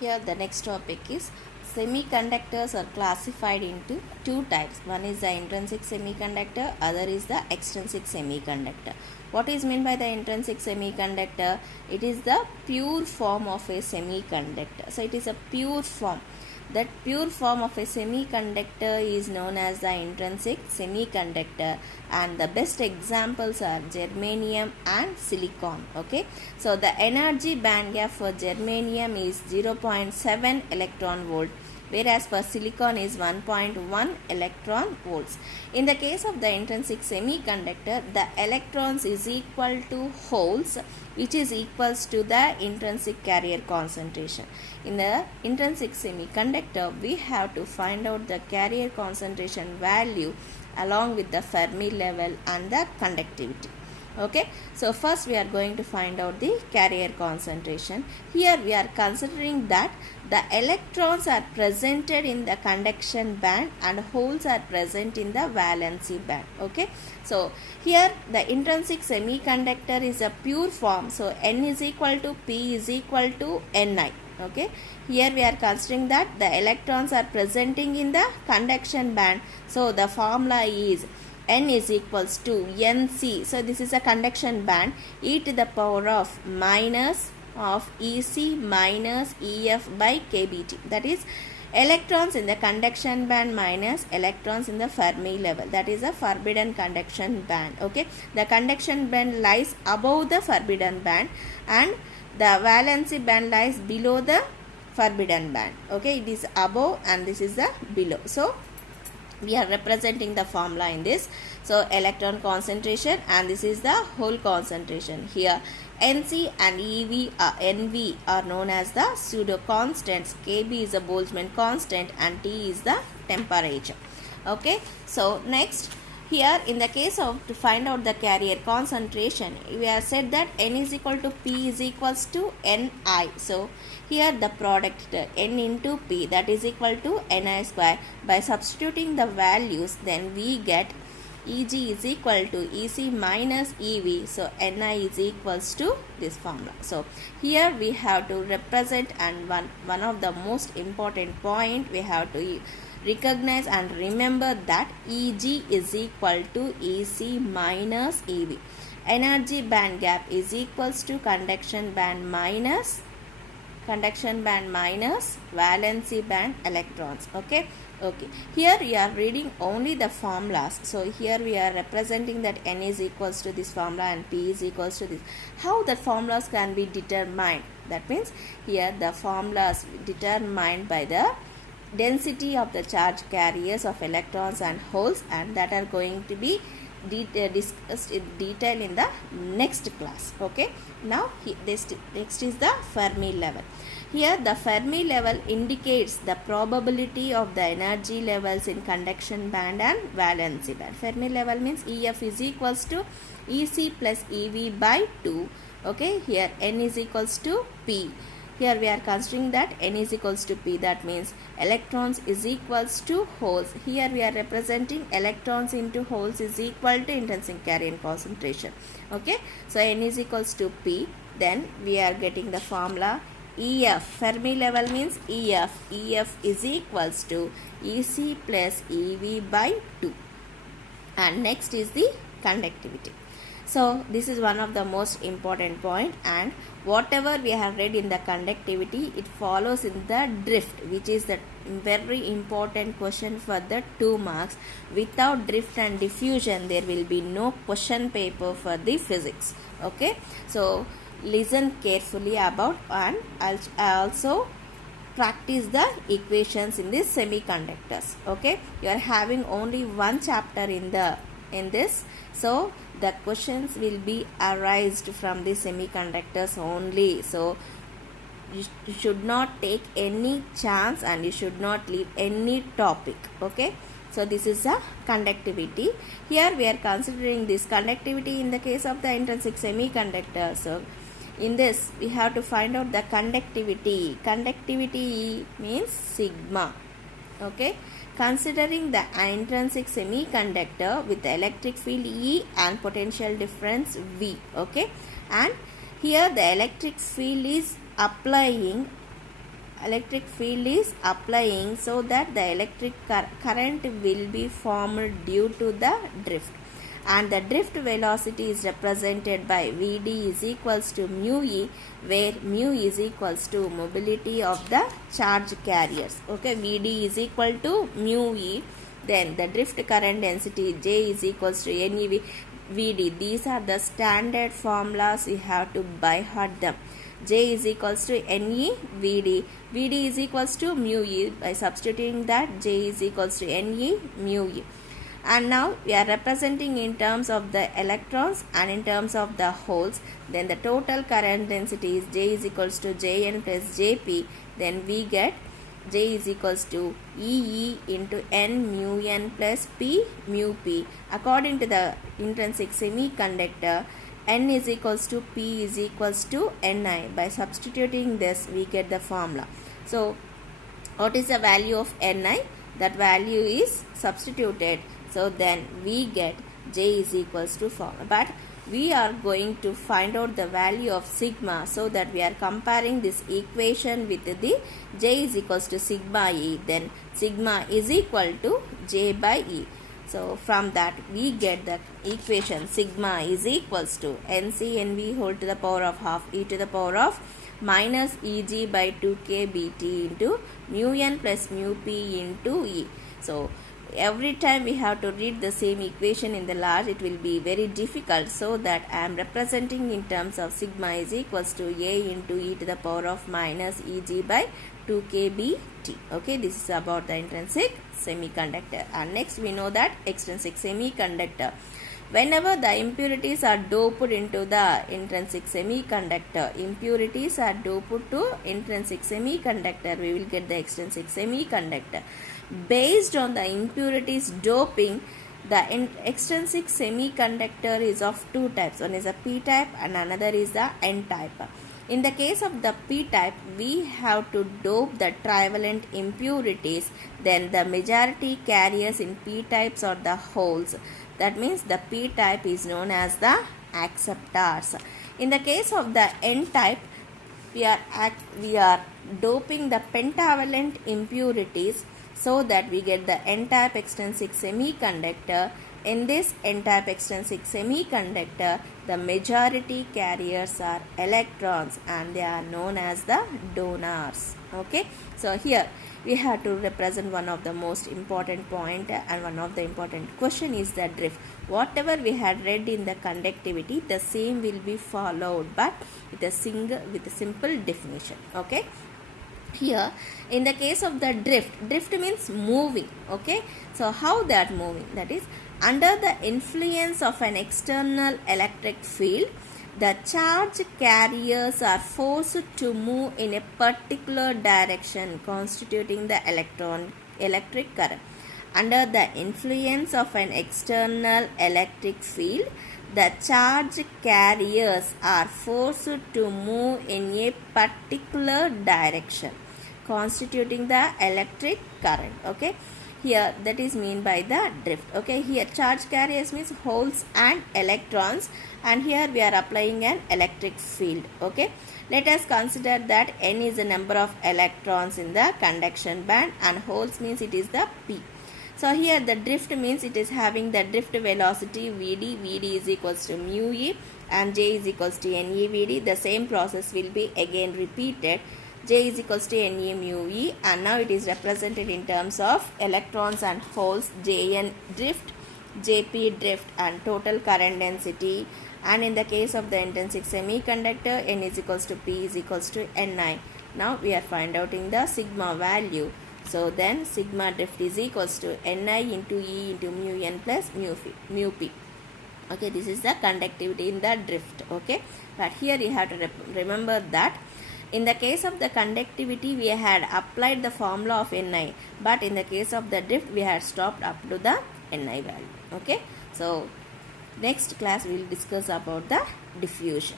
Here the next topic is semiconductors are classified into two types. One is the intrinsic semiconductor, other is the extrinsic semiconductor. What is meant by the intrinsic semiconductor? It is the pure form of a semiconductor. So it is a pure form. That pure form of a semiconductor is known as the intrinsic semiconductor, and the best examples are germanium and silicon. Okay, so the energy band gap for germanium is 0.7 electron volt, whereas for silicon is 1.1 electron volts. In the case of the intrinsic semiconductor, the electrons is equal to holes, which is equals to the intrinsic carrier concentration. In the intrinsic semiconductor, we have to find out the carrier concentration value along with the Fermi level and the conductivity. Okay, so first we are going to find out the carrier concentration. Here we are considering that the electrons are presented in the conduction band and holes are present in the valency band. Okay, so here the intrinsic semiconductor is a pure form, so N is equal to P is equal to Ni. Okay, here we are considering that the electrons are presenting in the conduction band, so the formula is N is equals to Nc. So this is a conduction band, e to the power of minus of Ec minus Ef by kBt. That is electrons in the conduction band minus electrons in the Fermi level. That is a forbidden conduction band. Okay, the conduction band lies above the forbidden band and the valency band lies below the forbidden band. Okay, it is above and this is the below. So we are representing the formula in this. So electron concentration and this is the hole concentration. Here Nc and Nv are known as the pseudo constants. Kb is the Boltzmann constant and T is the temperature. Okay, so next here in the case of to find out the carrier concentration, we have said that N is equal to P is equals to Ni. So here the product N into P, that is equal to Ni square. By substituting the values, then we get Eg is equal to Ec minus Ev. So Ni is equals to this formula. So here we have to represent, and one of the most important point we have to recognize and remember that Eg is equal to Ec minus Ev. Energy band gap is equals to conduction band minus valency band electrons. Okay, here we are reading only the formulas. So here we are representing that N is equals to this formula and P is equals to this. How the formulas can be determined? That means here the formulas determined by the density of the charge carriers of electrons and holes, and that are going to be discussed in detail in the next class. Okay, now this next is the Fermi level. Here the Fermi level indicates the probability of the energy levels in conduction band and valency band. Fermi level means Ef is equals to Ec plus Ev by 2. Okay, here N is equals to P. Here we are considering that N is equals to P, that means electrons is equals to holes. Here we are representing electrons into holes is equal to intrinsic carrier concentration. Okay, so N is equals to P, then we are getting the formula Ef. Fermi level means Ef is equals to Ec plus Ev by 2. And next is the conductivity. So this is one of the most important point, and whatever we have read in the conductivity, it follows in the drift, which is the very important question for the 2 marks. Without drift and diffusion, there will be no question paper for the physics. Okay, so listen carefully about, and also practice the equations in these semiconductors. Okay, you are having only one chapter in this, so the questions will be arised from the semiconductors only. So you should not take any chance and you should not leave any topic. Okay, so this is the conductivity. Here we are considering this conductivity in the case of the intrinsic semiconductor. So in this we have to find out the conductivity. Conductivity means sigma. Okay, considering the intrinsic semiconductor with the electric field E and potential difference V. Okay, and here the electric field is applying electric field is applying so that the electric current will be formed due to the drift, and the drift velocity is represented by Vd is equals to mu e, where mu is equals to mobility of the charge carriers. Okay, Vd is equal to mu e, then the drift current density J is equals to NeV Vd. These are the standard formulas, you have to by heart them. J is equals to Ne Vd. Vd is equals to mu e. By substituting that, J is equals to Ne mu e. And now we are representing in terms of the electrons and in terms of the holes. Then the total current density is J is equals to Jn plus Jp. Then we get J is equals to EE into N mu N plus P mu P. According to the intrinsic semiconductor, N is equals to P is equals to Ni. By substituting this, we get the formula. So, what is the value of Ni? That value is substituted. So, then we get J is equals to formula. But we are going to find out the value of sigma, so that we are comparing this equation with the J is equals to sigma E. Then sigma is equal to J by E. So from that we get the equation sigma is equals to NCNV whole to the power of half e to the power of minus Eg by 2k Bt into mu n plus mu p into E. So every time we have to read the same equation in the large, it will be very difficult, so that I am representing in terms of sigma is equals to A into e to the power of minus Eg by 2k Bt. Okay, this is about the intrinsic semiconductor. And next we know that extrinsic semiconductor. Whenever the impurities are doped into the intrinsic semiconductor, impurities are doped to intrinsic semiconductor, we will get the extrinsic semiconductor. Based on the impurities doping, the extrinsic semiconductor is of two types. One is a p-type and another is the n-type. In the case of the p-type, we have to dope the trivalent impurities. Then the majority carriers in p-types are the holes. That means the p-type is known as the acceptors. In the case of the n-type, we are doping the pentavalent impurities, so that we get the n-type extrinsic semiconductor. In this n-type extrinsic semiconductor, the majority carriers are electrons and they are known as the donors. Okay, so here we have to represent one of the most important point, and one of the important question is the drift. Whatever we had read in the conductivity, the same will be followed, but with a simple definition. Okay, here in the case of the drift means moving. Okay, so how that moving? That is, under the influence of an external electric field, the charge carriers are forced to move in a particular direction, constituting the electric current. Under the influence of an external electric field, the charge carriers are forced to move in a particular direction, constituting the electric current. Okay, here that is mean by the drift. Okay, here charge carriers means holes and electrons, and here we are applying an electric field. Okay, let us consider that n is the number of electrons in the conduction band, and holes means it is the p. So here the drift means it is having the drift velocity Vd is equals to mu e, and J is equals to Ne Vd. The same process will be again repeated. J is equals to Ne mu e, and now it is represented in terms of electrons and holes, Jn drift, Jp drift, and total current density. And in the case of the intrinsic semiconductor, N is equals to P is equals to Ni. Now we are find out in the sigma value. So then sigma drift is equals to Ni into E into mu N plus mu P. Okay, this is the conductivity in the drift. Okay, but here you have to remember that in the case of the conductivity, we had applied the formula of Ni, but in the case of the drift, we had stopped up to the Ni value. Okay, so next class we will discuss about the diffusion.